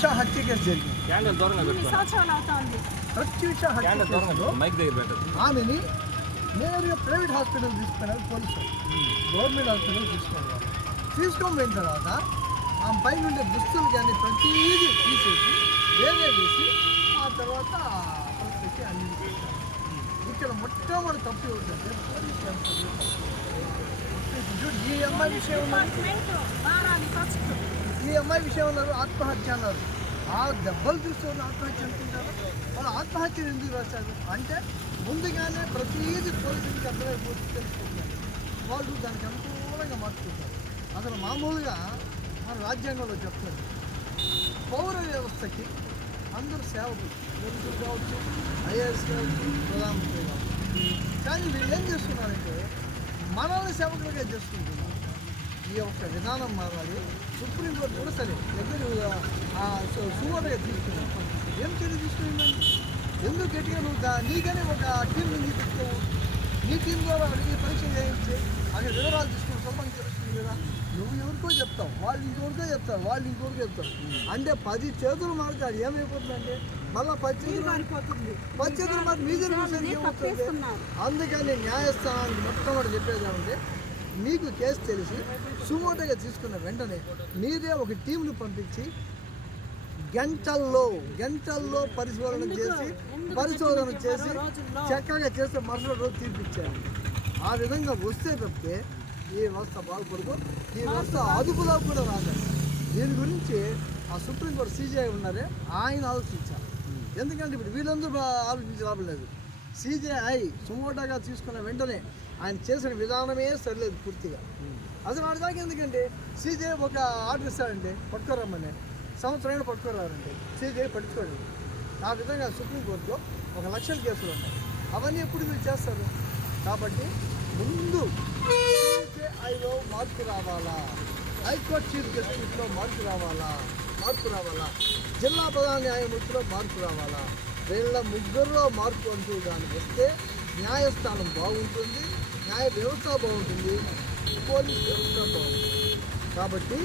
ప్రత్యూష హత్య కేసు జరిగింది ప్రత్యూష హత్య కేసులో ఆమెని నేరుగా ప్రైవేట్ హాస్పిటల్ తీసుకున్నారు పోలీసులు గవర్నమెంట్ హాస్పిటల్ తీసుకోవాలి తీసుకొని పోయిన తర్వాత ఆమె పైన ఉండే దుస్తులు కానీ ప్రతిదీ తీసేసి వేరే వేసి ఆ తర్వాత పరిస్థితి అన్ని. ఇక్కడ మొట్టమొదటి తప్పు ఏమిటంటే పోలీసు ఈ అమ్మాయి విషయం అమ్మాయి విషయం ఉన్నారు ఆత్మహత్య అన్నారు. ఆ దెబ్బలు చూస్తున్న ఆత్మహత్య అనుకుంటారు? వాళ్ళు ఆత్మహత్యను ఎందుకు రాశారు అంటే ముందుగానే ప్రతిదీ పోలీసులకి అర్థమైపోతుంది తెలుసుకుంటారు. వాళ్ళు దానికి అనుకూలంగా మార్చుకుంటారు. అసలు మామూలుగా మన రాజ్యాంగంలో చెప్తారు పౌర వ్యవస్థకి అందరూ సేవకులు పోలీసులు కావచ్చు ఐఏఎస్ కావచ్చు ప్రధానమంత్రి కావచ్చు. కానీ వీళ్ళు ఏం చేస్తున్నారంటే మనల్ని సేవకులుగా చేసుకుంటున్నారు. ఈ యొక్క విధానం మారాలి. సుప్రీంకోర్టు కూడా సరే దగ్గర సుమోటగా తీసుకున్నాం ఏం చర్య తీసుకున్నాను ఎందుకు గట్టిగా నువ్వు నీకనే ఒక టీం నుంచి పెట్టుకోవు నీ టీం ద్వారా అడిగి పరీక్ష చేయించి అక్కడ వివరాలు తీసుకుని సొంతంగా తెలుస్తుంది కదా. నువ్వు ఎవరికో చెప్తావు. వాళ్ళు ఇంకొకరికో చెప్తారు. వాళ్ళు ఇంకొకరికో చెప్తారు. అంటే పది చేతులు మారుతారు. ఏమైపోతుందంటే మళ్ళీ పది చేతులు మారిపోతుంది. పది చేతులు మారి మీ. అందుకని న్యాయస్థానానికి మొట్టమొదటి చెప్పేది ఏమంటే మీకు కేసు తెలిసి సుమోటోగా తీసుకున్న వెంటనే మీరే ఒక టీంను పంపించి గంటల్లో గంటల్లో పరిశోధన చేసి పరిశోధన చేసి? చక్కగా చేస్తే మరుసటి రోజు తీర్పిచ్చారు. ఆ విధంగా వస్తే తప్పితే ఈ వ్యవస్థ బాగుపడదు ఈ వ్యవస్థ అదుపులో కూడా రాదు దీని గురించి ఆ సుప్రీంకోర్టు సీజీఐ ఉన్నారే ఆయన ఆలోచించారు ఎందుకంటే ఇప్పుడు వీళ్ళందరూ ఆలోచించి లాభం లేదు సీజీఐ సుమోటాగా తీసుకున్న వెంటనే ఆయన చేసిన విధానమే సరిలేదు పూర్తిగా. అసలు వాడి దాకా ఎందుకంటే సీజే ఒక ఆర్డర్ ఇస్తాడంటే పట్టుకోరమ్మని సంవత్సరం పట్టుకోరారంటే సీజే పట్టుకోడు ఆ విధంగా సుప్రీంకోర్టులో ఒక లక్షల కేసులు ఉన్నాయి. అవన్నీ ఎప్పుడు మీరు చేస్తారు? కాబట్టి ముందు ఐలో మార్పు రావాలా? హైకోర్టు చీఫ్ జస్టిస్లో మార్పు రావాలా? మార్పు రావాలా? జిల్లా ప్రధాన న్యాయమూర్తిలో మార్పు రావాలా? వీళ్ళ ముగ్గురులో మార్పు అంటూ దానికి వస్తే న్యాయస్థానం బాగుంటుంది న్యాయ వ్యవస్థ బాగుంటుంది పోలీస్ వ్యవస్థ బాగుంటుంది. కాబట్టి